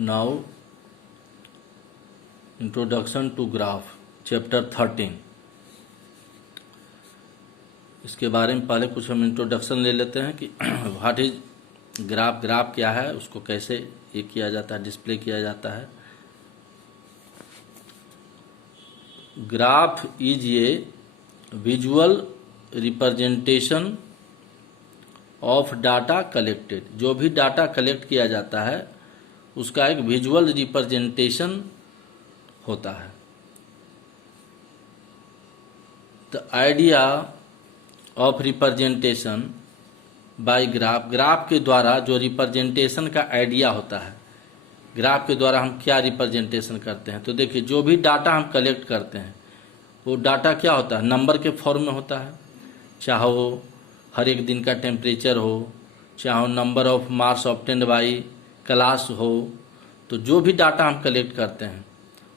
Now introduction to graph chapter 13। इसके बारे में पहले कुछ हम इंट्रोडक्शन ले लेते हैं कि व्हाट इज ग्राफ, ग्राफ क्या है, उसको कैसे ये किया जाता है, डिस्प्ले किया जाता है। Graph is a visual representation of data collected. जो भी डाटा कलेक्ट किया जाता है उसका एक विजुअल रिप्रेजेंटेशन होता है। The idea of representation bye graph, graph के द्वारा जो रिप्रेजेंटेशन का आइडिया होता है, ग्राफ के द्वारा हम क्या रिप्रेजेंटेशन करते हैं। तो देखिए, जो भी डाटा हम कलेक्ट करते हैं वो डाटा क्या होता है, नंबर के फॉर्म में होता है। चाहे वो हर एक दिन का टेम्परेचर हो, चाहे number of marks obtained by class हो, तो जो भी डाटा हम कलेक्ट करते हैं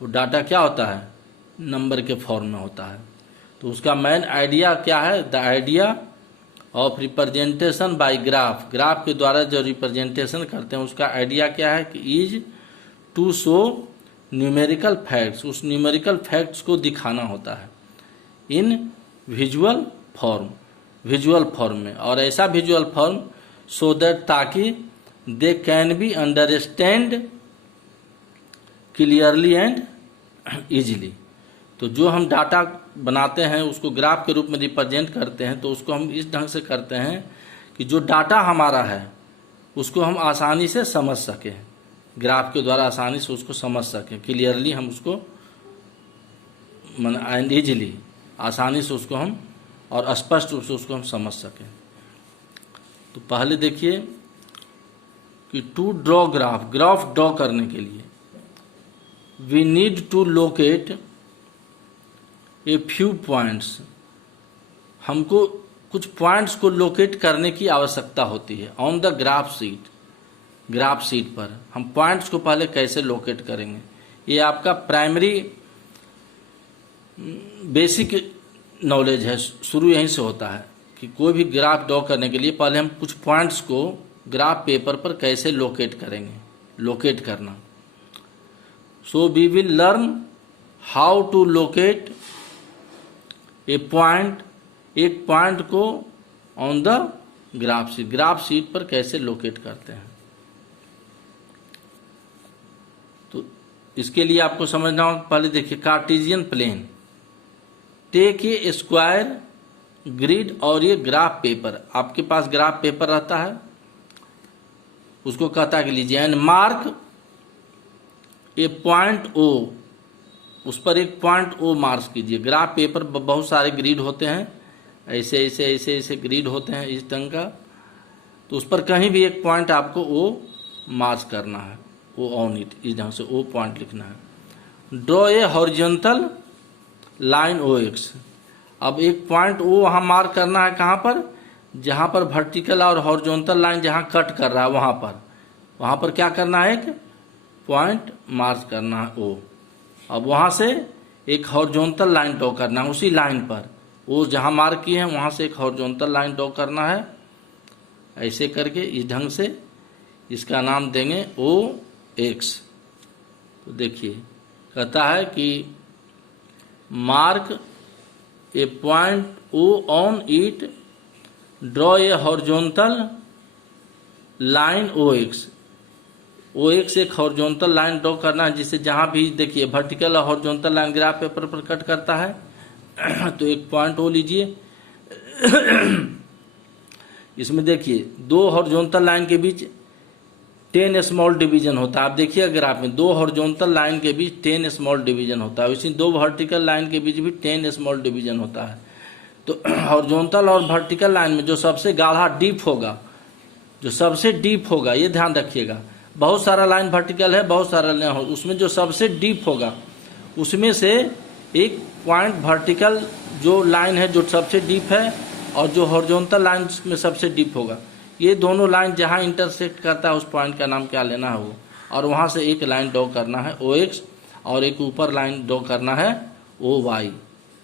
वो डाटा क्या होता है, नंबर के फॉर्म में होता है। तो उसका मेन आइडिया क्या है, the idea of representation bye graph, graph के द्वारा जो रिप्रेजेंटेशन करते हैं उसका आइडिया क्या है कि is to show numerical facts, उस न्यूमेरिकल फैक्ट्स को दिखाना होता है in visual form, visual form में। और ऐसा विजुअल फॉर्म सो दैट ताकि they can be understand clearly and easily. तो जो हम डाटा बनाते हैं उसको ग्राफ के रूप में रिप्रेजेंट करते हैं, तो उसको हम इस ढंग से करते हैं कि जो डाटा हमारा है उसको हम आसानी से समझ सकें, ग्राफ के द्वारा आसानी से उसको समझ सकें, क्लियरली हम उसको एंड इजीली, आसानी से उसको हम और स्पष्ट रूप से उसको हम समझ सकें। तो पहले देखिए कि to draw graph, graph draw करने के लिए we need to locate a few points, हमको कुछ पॉइंट्स को लोकेट करने की आवश्यकता होती है on the graph sheet. Graph sheet पर हम पॉइंट्स को पहले कैसे लोकेट करेंगे, ये आपका प्राइमरी बेसिक नॉलेज है, शुरू यहीं से होता है कि कोई भी ग्राफ ड्रॉ करने के लिए पहले हम कुछ पॉइंट्स को ग्राफ पेपर पर कैसे लोकेट करेंगे, लोकेट करना। So we will learn how to locate a point, एक पॉइंट को on the graph sheet, graph sheet पर कैसे लोकेट करते हैं। तो इसके लिए आपको समझना होगा, पहले देखिए Cartesian plane, take a square grid और ये ग्राफ पेपर, आपके पास ग्राफ पेपर रहता है, उसको कहता है कि लीजिए and mark a point O, उस पर एक पॉइंट ओ मार्क्स कीजिए। ग्राफ पेपर बहुत सारे ग्रिड होते हैं, ऐसे ऐसे ऐसे ऐसे ग्रिड होते हैं इस ढंग का, तो उस पर कहीं भी एक पॉइंट आपको ओ मार्क्स करना है, ओ ऑन इट, इस ढंग से ओ पॉइंट लिखना है। Draw a horizontal line O X, अब एक पॉइंट ओ वहाँ मार्क करना है, कहाँ पर, जहाँ पर वर्टिकल और हॉरिजॉन्टल लाइन जहाँ कट कर रहा है वहाँ पर क्या करना है, एक पॉइंट मार्क करना है ओ। अब वहाँ से एक हॉरिजॉन्टल लाइन ड्रॉ करना है, उसी लाइन पर वो जहाँ मार्क किए हैं वहाँ से एक हॉरिजॉन्टल लाइन ड्रॉ करना है, ऐसे करके इस ढंग से इसका नाम देंगे ओ एक्स। तो देखिए कहता है कि mark a point O on it, draw a horizontal line O X, O X एक हॉरिजॉन्टल लाइन ड्रॉ करना है, जिससे जहाँ भी देखिए वर्टिकल और हॉरिजॉन्टल लाइन ग्राफ पेपर पर कट करता है तो एक पॉइंट ओ लीजिए। इसमें देखिए दो हॉरिजॉन्टल लाइन के बीच 10 स्मॉल डिवीजन होता है, आप देखिए ग्राफ में दो हॉरिजॉन्टल लाइन के बीच 10 स्मॉल डिवीजन होता है, इसी दो वर्टिकल लाइन के बीच भी 10 स्मॉल डिवीजन होता है। तो हॉरिजॉन्टल और वर्टिकल लाइन में जो सबसे गाढ़ा डीप होगा, जो सबसे डीप होगा, ये ध्यान रखिएगा, बहुत सारा लाइन वर्टिकल है, बहुत सारा लाइन, उसमें जो सबसे डीप होगा उसमें से एक पॉइंट वर्टिकल जो लाइन है जो सबसे डीप है, और जो हॉरिजॉन्टल लाइन में सबसे डीप होगा, ये दोनों लाइन जहाँ इंटरसेक्ट करता है उस पॉइंट का नाम क्या लेना है वो, और वहाँ से एक लाइन ड्रॉ करना है ओ एक्स, और एक ऊपर लाइन ड्रॉ करना है ओ वाई,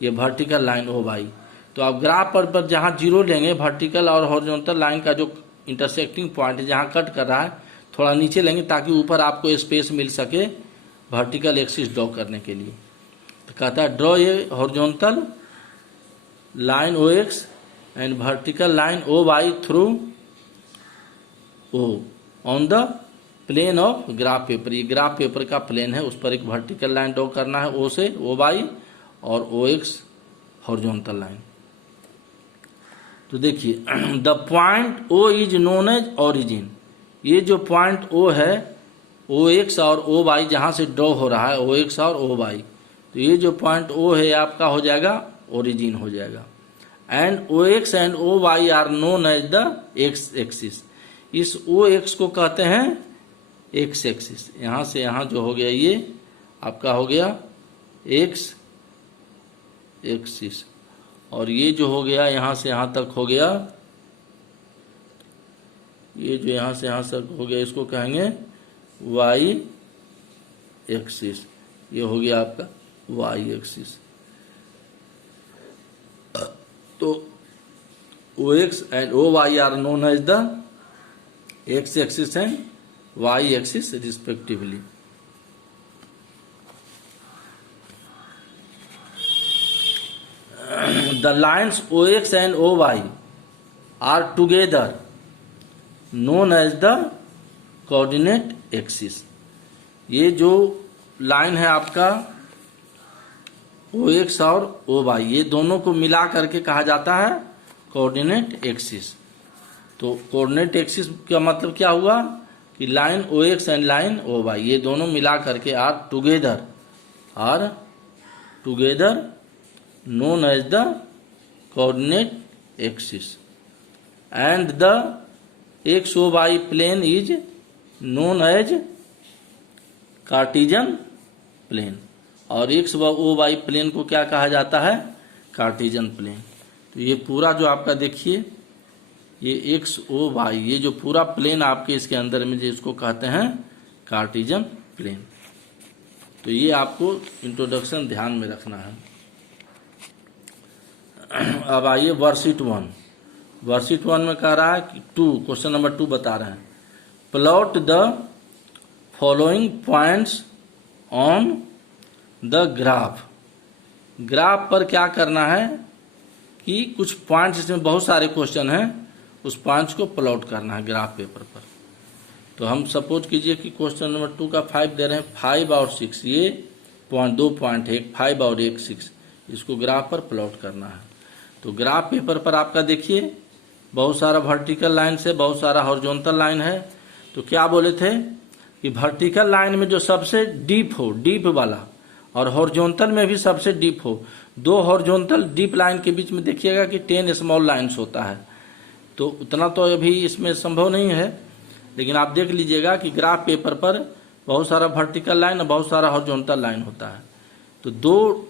ये वर्टिकल लाइन ओ वाई। तो आप ग्राफ पर जहाँ जीरो लेंगे, वर्टिकल और हॉरिजॉन्टल लाइन का जो इंटरसेक्टिंग पॉइंट है जहाँ कट कर रहा है, थोड़ा नीचे लेंगे ताकि ऊपर आपको स्पेस मिल सके वर्टिकल एक्सिस ड्रॉ करने के लिए। तो कहता है draw a horizontal line O X and vertical line O Y through O on the plane of graph paper. ये ग्राफ पेपर का प्लेन है, उस पर एक वर्टिकल लाइन ड्रॉ करना है ओ से, ओ वाई और ओ एक्स हॉरिजॉन्टल लाइन। तो देखिए the point O is known as origin. ये जो पॉइंट ओ है ओ एक्स और ओ वाई जहाँ से ड्रॉ हो रहा है ओ एक्स और ओ वाई, तो ये जो पॉइंट ओ है आपका हो जाएगा ओरिजिन हो जाएगा। And O X and O Y are known as the X axis. इस ओ एक्स को कहते हैं एक्स एक्सिस। यहाँ से यहाँ जो हो गया ये आपका हो गया एक्स एक्सिस, और ये जो हो गया यहाँ से यहाँ तक हो गया, ये जो यहाँ से यहाँ तक हो गया इसको कहेंगे वाई एक्सिस। ये हो गया आपका वाई एक्सिस। तो O X and O Y are known as the X axis and Y axis respectively. The lines OX and OY are together known as the coordinate axis। ये जो line है आपका OX और OY, ये दोनों को मिला करके कहा जाता है कोऑर्डिनेट एक्सिस। तो कोऑर्डिनेट एक्सिस का मतलब क्या हुआ कि line OX and line OY ये दोनों मिला करके are together known as the coordinate axis and the XOY plane is known as Cartesian plane। और XOY प्लेन को क्या कहा जाता है? Cartesian plane. तो ये पूरा जो आपका देखिए ये XOY ये जो पूरा प्लेन आपके इसके अंदर में जिसको कहते हैं कार्टेशियन प्लेन। तो ये आपको इंट्रोडक्शन ध्यान में रखना है। अब आइए वर्कशीट 1। वर्कशीट 1 में कह रहा है कि क्वेश्चन नंबर 2 बता रहे हैं plot the following points on the graph. Graph पर क्या करना है कि कुछ पॉइंट्स, इसमें बहुत सारे क्वेश्चन हैं, उस पॉइंट्स को प्लॉट करना है ग्राफ पेपर पर। तो हम सपोज कीजिए कि क्वेश्चन नंबर 2 का 5 दे रहे हैं, 5 और 6 ये दो पॉइंट है, एक 5 और एक 6, इसको ग्राफ पर प्लॉट करना है। तो ग्राफ पेपर पर आपका देखिए बहुत सारा वर्टिकल लाइन से बहुत सारा हॉरिजॉन्टल लाइन है। तो क्या बोले थे कि वर्टिकल लाइन में जो सबसे डीप हो, डीप वाला, और हॉरिजॉन्टल में भी सबसे डीप हो, दो हॉरिजॉन्टल डीप लाइन के बीच में देखिएगा कि 10 स्मॉल लाइन्स होता है। तो उतना तो अभी इसमें संभव नहीं है, लेकिन आप देख लीजिएगा कि ग्राफ पेपर पर बहुत सारा वर्टिकल लाइन और बहुत सारा हॉरिजॉन्टल लाइन होता है। तो दो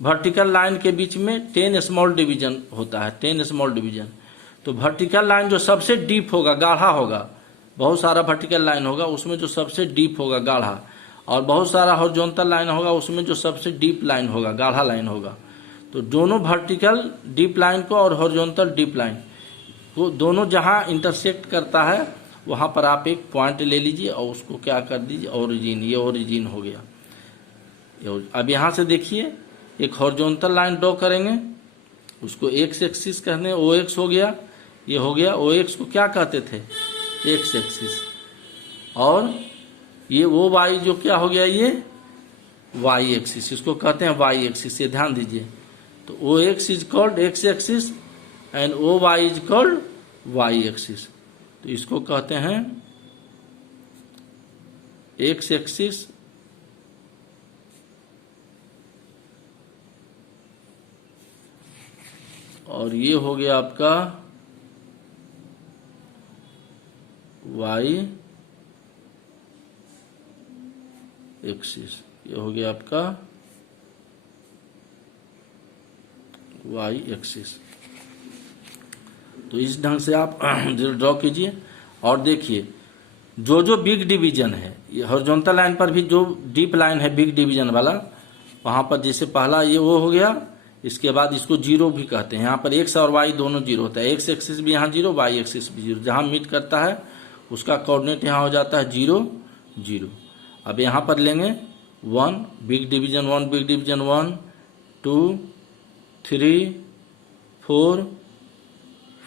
वर्टिकल लाइन के बीच में 10 स्मॉल डिवीजन होता है, 10 स्मॉल डिवीजन। तो वर्टिकल लाइन जो सबसे डीप होगा, गाढ़ा होगा, बहुत सारा वर्टिकल लाइन होगा उसमें जो सबसे डीप होगा गाढ़ा, और बहुत सारा हॉरिजॉन्टल लाइन होगा उसमें जो सबसे डीप लाइन होगा, गाढ़ा लाइन होगा। तो दोनों वर्टिकल डीप लाइन को और हॉरिजॉन्टल डीप लाइन को दोनों जहां इंटरसेक्ट करता है वहां पर आप एक पॉइंट ले लीजिए और उसको क्या कर दीजिए ओरिजिन। ये ओरिजिन हो गया। अब यहां से देखिए एक हॉरिजॉन्टल लाइन ड्रॉ करेंगे, उसको एक्स एक्सिस कहते हैं, ओ एक्स हो गया, ये हो गया। ओ एक्स को क्या कहते थे? X axis. और ये ओ वाई जो क्या हो गया? ये वाई एक्सिस, इसको कहते हैं वाई एक्सिस। ये ध्यान दीजिए। तो O X is called X axis and O Y is called Y axis. तो इसको कहते हैं एक्स एक्सिस और ये हो गया आपका वाई एक्सिस। ये हो गया आपका वाई एक्सिस। तो इस ढंग से आप ड्रॉ कीजिए। और देखिए जो जो बिग डिवीजन है, ये हॉरिजॉन्टल लाइन पर भी जो डीप लाइन है बिग डिवीजन वाला, वहां पर जैसे पहला ये वो हो गया, इसके बाद इसको जीरो भी कहते हैं। यहाँ पर एक्स और वाई दोनों जीरो होता है, एक्स एक्सिस भी यहाँ जीरो, वाई एक्सिस भी जीरो। जहाँ मीट करता है उसका कोऑर्डिनेट यहाँ हो जाता है 0 0। अब यहाँ पर लेंगे 1 बिग डिवीजन 1 बिग डिवीजन 1 2 3 4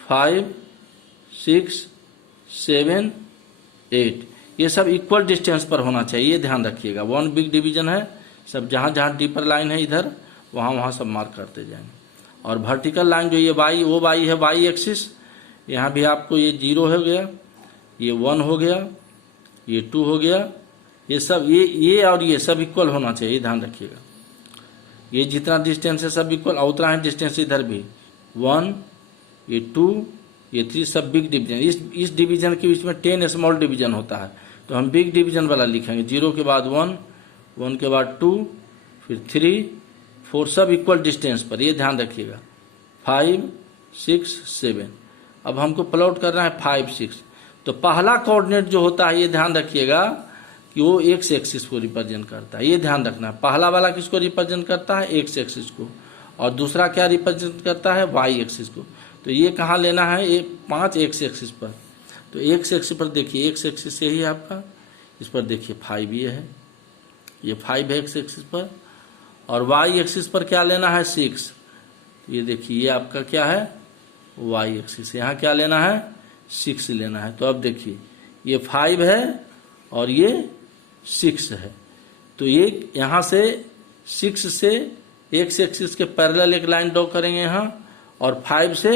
5 6 7 8, ये सब इक्वल डिस्टेंस पर होना चाहिए, ये ध्यान रखिएगा। 1 बिग डिवीजन है, सब जहाँ जहाँ डीपर लाइन है इधर वहाँ वहाँ सब मार्क करते जाएंगे। और वर्टिकल लाइन जो ये वाई वो वाई है वाई एक्सिस, यहाँ भी आपको ये 0 हो गया, ये 1 हो गया, ये 2 हो गया, ये सब ये और ये सब इक्वल होना चाहिए, ध्यान रखिएगा। ये जितना डिस्टेंस है सब इक्वल, और उतना है डिस्टेंस इधर भी 1, ये 2, ये 3 सब बिग डिवीजन। इस डिवीजन के बीच में 10 स्मॉल डिवीजन होता है, तो हम बिग डिवीजन वाला लिखेंगे। 0 के बाद 1, 1 के बाद 2, फिर 3 4 सब इक्वल डिस्टेंस पर, ये ध्यान रखिएगा। 5 6 7। अब हमको प्लॉट करना है 5 6। तो पहला कोऑर्डिनेट जो होता है ये ध्यान रखिएगा कि वो एक्स एक्सिस को रिप्रेजेंट करता है, ये ध्यान रखना है। पहला वाला किसको रिप्रेजेंट करता है? एक्स एक्सिस को। और दूसरा क्या रिप्रेजेंट करता है? वाई एक्सिस को। तो ये कहाँ लेना है? ये 5 एक्स एक्सिस पर। तो एक्स एक्सिस पर देखिए, एक्स एक्सिस यही है आपका, इस पर देखिए 5 ये है, ये 5 है एक्स एक्सिस पर। और वाई एक्सिस पर क्या लेना है? 6। ये देखिए ये आपका क्या है? Y axis. यहाँ क्या लेना है? 6 लेना है। तो अब देखिए ये 5 है और ये 6 है, तो ये यहाँ से 6 से एक्स एक्सिस के पैरेलल एक लाइन ड्रॉ करेंगे यहाँ, और 5 से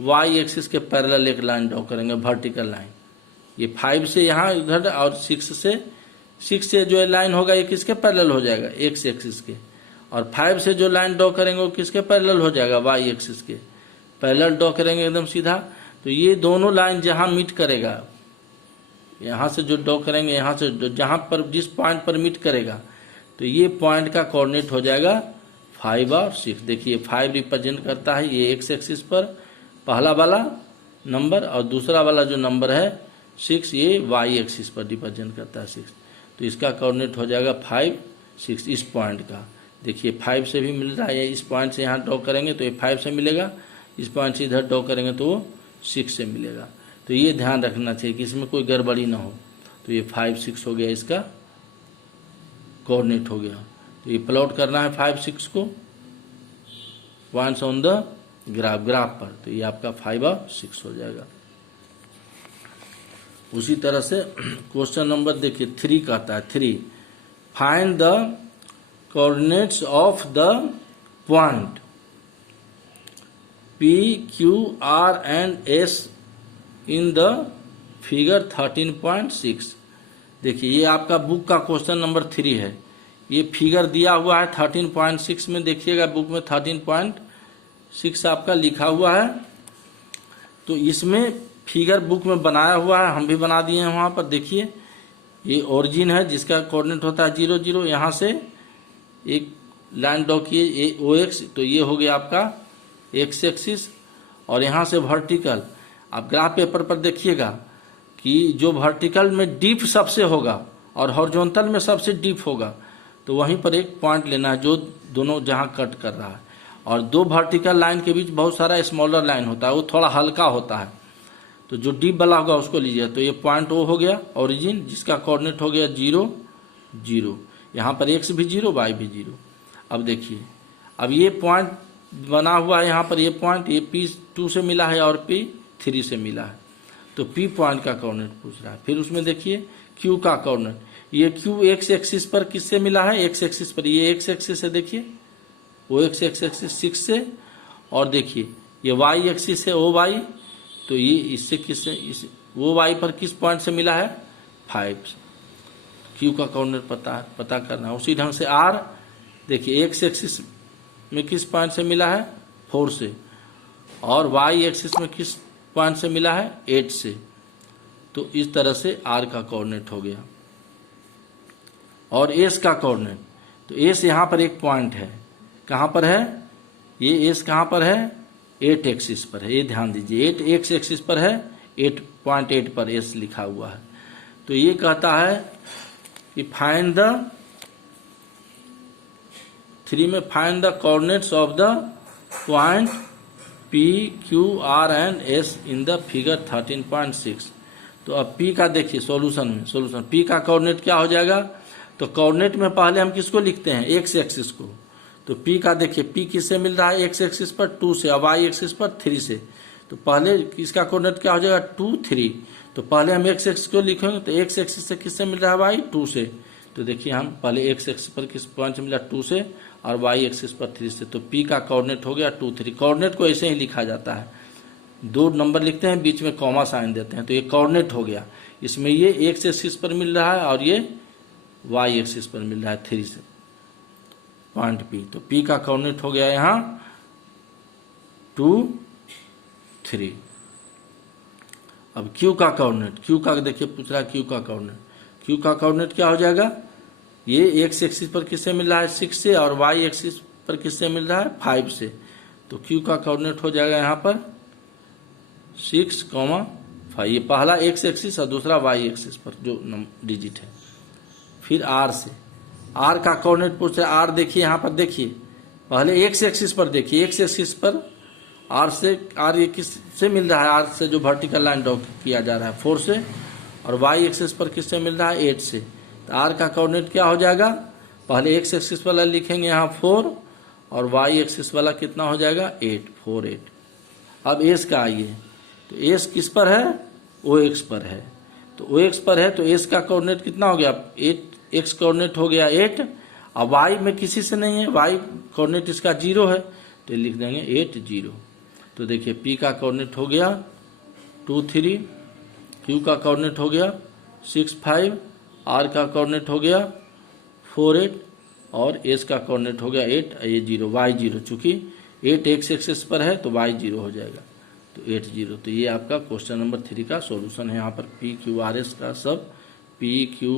वाई एक्सिस के पैरेलल एक लाइन ड्रॉ करेंगे, वर्टिकल लाइन। ये 5 से यहाँ इधर, और 6 से जो लाइन होगा ये किसके पैरेलल हो जाएगा? एक्स एक्सिस के। और 5 से जो लाइन ड्रॉ करेंगे वो किसके पैरेलल हो जाएगा? वाई एक्सिस के पैरेलल ड्रॉ करेंगे एकदम सीधा। तो ये दोनों लाइन जहाँ मीट करेगा, यहाँ से जो ड्रॉ करेंगे, यहाँ से जहाँ पर जिस पॉइंट पर मीट करेगा, तो ये पॉइंट का कोऑर्डिनेट हो जाएगा 5 और 6। देखिए 5 रिप्रेजेंट करता है ये एक्स एक्सिस पर पहला वाला नंबर, और दूसरा वाला जो नंबर है 6 ये वाई एक्सिस पर रिप्रेजेंट करता है 6। तो इसका कोऑर्डिनेट हो जाएगा 5 6 इस पॉइंट का। देखिए 5 से भी मिल रहा है, इस पॉइंट से यहाँ ड्रॉ करेंगे तो ये 5 से मिलेगा, इस पॉइंट से इधर ड्रॉ करेंगे तो वो 6 से मिलेगा। तो ये ध्यान रखना चाहिए कि इसमें कोई गड़बड़ी ना हो। तो ये 5 6 हो गया, इसका कोऑर्डिनेट हो गया। तो ये प्लॉट करना है 5 6 को पॉइंट्स ऑन द ग्राफ पर, तो ये आपका 5 और 6 हो जाएगा। उसी तरह से क्वेश्चन नंबर देखिए 3 कहता है 3, find the coordinates of the point P, Q, R and S in the figure 13.6। देखिए ये आपका बुक का क्वेश्चन नंबर 3 है। ये फिगर दिया हुआ है 13.6 में, देखिएगा बुक में 13.6 आपका लिखा हुआ है। तो इसमें फिगर बुक में बनाया हुआ है, हम भी बना दिए हैं वहाँ पर। देखिए ये ओरिजिन है जिसका कोऑर्डिनेट होता है 0 0। यहाँ से एक लाइन ड्रॉ किए OX, तो ये हो गया आपका एक्स एक्सिस। और यहाँ से वर्टिकल, आप ग्राफ पेपर पर देखिएगा कि जो वर्टिकल में डीप सबसे होगा और हॉरिजॉन्टल में सबसे डीप होगा, तो वहीं पर एक पॉइंट लेना है जो दोनों जहाँ कट कर रहा है। और दो वर्टिकल लाइन के बीच बहुत सारा स्मॉलर लाइन होता है, वो थोड़ा हल्का होता है, तो जो डीप वाला होगा उसको लीजिए। तो ये पॉइंट वो हो गया ओरिजिन, जिसका कोऑर्डिनेट हो गया 0 0। यहाँ पर एक्स भी 0 वाई भी 0। अब देखिए अब ये पॉइंट बना हुआ है यहाँ पर, ये पॉइंट ये P2 से मिला है और P3 से मिला है, तो P पॉइंट का कोऑर्डिनेट पूछ रहा है। फिर उसमें देखिए Q का कोऑर्डिनेट, ये Q एक्स एक्सिस पर किससे मिला है? एक्स एक्सिस पर। ये एक्स एक्सिस है, देखिए वो एक्स एक्सिस 6 से, और देखिए ये वाई एक्सिस है ओ वाई, तो ये इससे किससे वो वाई पर किस पॉइंट से मिला है? 5। Q का कोऑर्डिनेट पता करना है। उसी ढंग से R देखिए एक्स एक्सिस में किस पॉइंट से मिला है? 4 से, और वाई एक्सिस में किस पॉइंट से मिला है? 8 से। तो इस तरह से R का कोऑर्डिनेट हो गया। और S का कोऑर्डिनेट, तो S यहाँ पर एक पॉइंट है, कहाँ पर है? ये S कहाँ पर है? 8 एक्सिस पर है, ये ध्यान दीजिए 8 एक्स एक्सिस पर है, 8.8 पर S लिखा हुआ है। तो ये कहता है कि फाइंड द 3 में find the coordinates of the point P, Q, R and S in the figure 13.6। तो अब P का देखिए सॉल्यूशन P का कोऑर्डिनेट क्या हो जाएगा, तो कोऑर्डिनेट में पहले हम किसको लिखते हैं, एक्स एक्सिस को। तो P का देखिए P किससे मिल रहा है, एक्स एक्सिस पर 2 से और वाई एक्सिस पर 3 से। तो पहले इसका कोऑर्डिनेट क्या हो जाएगा 2 3। तो पहले हम एक्स एक्सिस को लिखेंगे, तो एक्स एक्सिस से किससे मिल रहा है वाई 2 से। तो देखिए हम पहले एक्स एक्सिस पर किस पॉइंट से मिला 2 से और वाई एक्सिस पर 3 से। तो P का कोऑर्डिनेट हो गया 2 3। कोऑर्डिनेट को ऐसे ही लिखा जाता है, 2 नंबर लिखते हैं, बीच में कॉमा साइन देते हैं, तो ये कोऑर्डिनेट हो गया। इसमें ये एक्स एक्सिस पर मिल रहा है और ये वाई एक्सिस पर मिल रहा है 3 से पॉइंट P। तो P का कोऑर्डिनेट हो गया यहाँ 2 3। अब Q का कोऑर्डिनेट, Q का देखिए पूछ रहा है Q का कोऑर्डिनेट। Q का कोऑर्डिनेट क्या हो जाएगा, ये एक्स एक्सिस पर किससे मिल रहा है 6 से और वाई एक्सिस पर किससे मिल रहा है 5 से। तो Q का कोऑर्डिनेट हो जाएगा यहाँ पर 6, 5। ये पहला एक्स एक्सिस और दूसरा वाई एक्सिस पर जो डिजिट है। फिर R से, R का कोऑर्डिनेट पूछ रहा है। R देखिए यहाँ पर, देखिए पहले एक्स एक्सिस पर देखिए, एक्स एक्सिस पर R से, R ये किससे मिल रहा है, R से जो वर्टिकल लाइन ड्रॉ किया जा रहा है 4 से, और वाई एक्सिस पर किससे मिल रहा है 8 से। तो R का कोऑर्डिनेट क्या हो जाएगा, पहले एक्स एक्सिस वाला लिखेंगे यहाँ 4 और वाई एक्सिस वाला कितना हो जाएगा 8, 4 8। अब एस का आइए, तो एस किस पर है, ओ एक्स पर है। तो ओ एक्स पर है तो एस का कोऑर्डिनेट कितना हो गया 8, एक्स कोऑर्डिनेट हो गया 8 और वाई में किसी से नहीं है, वाई कोऑर्डिनेट इसका 0 है, तो लिख देंगे 8 0। तो देखिए P का कोऑर्डिनेट हो गया 2 3, Q का कोऑर्डिनेट हो गया 6 5, R का कोऑर्डिनेट हो गया 4 8 और S का कोऑर्डिनेट हो गया 8, ये 0, Y 0। चूंकि 8 एक्स एक्सिस पर है तो Y 0 हो जाएगा, तो 8 0। तो ये आपका क्वेश्चन नंबर 3 का सॉल्यूशन है। यहाँ पर P Q R S का सब P Q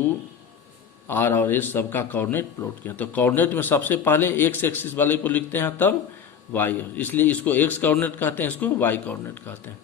R और S सब का कोऑर्डिनेट प्लॉट किया। तो कोऑर्डिनेट में सबसे पहले एक्स एक्सिस वाले को लिखते हैं, तब वाई, इसलिए इसको एक्स कोऑर्डिनेट कहते हैं, इसको वाई कोऑर्डिनेट कहते हैं।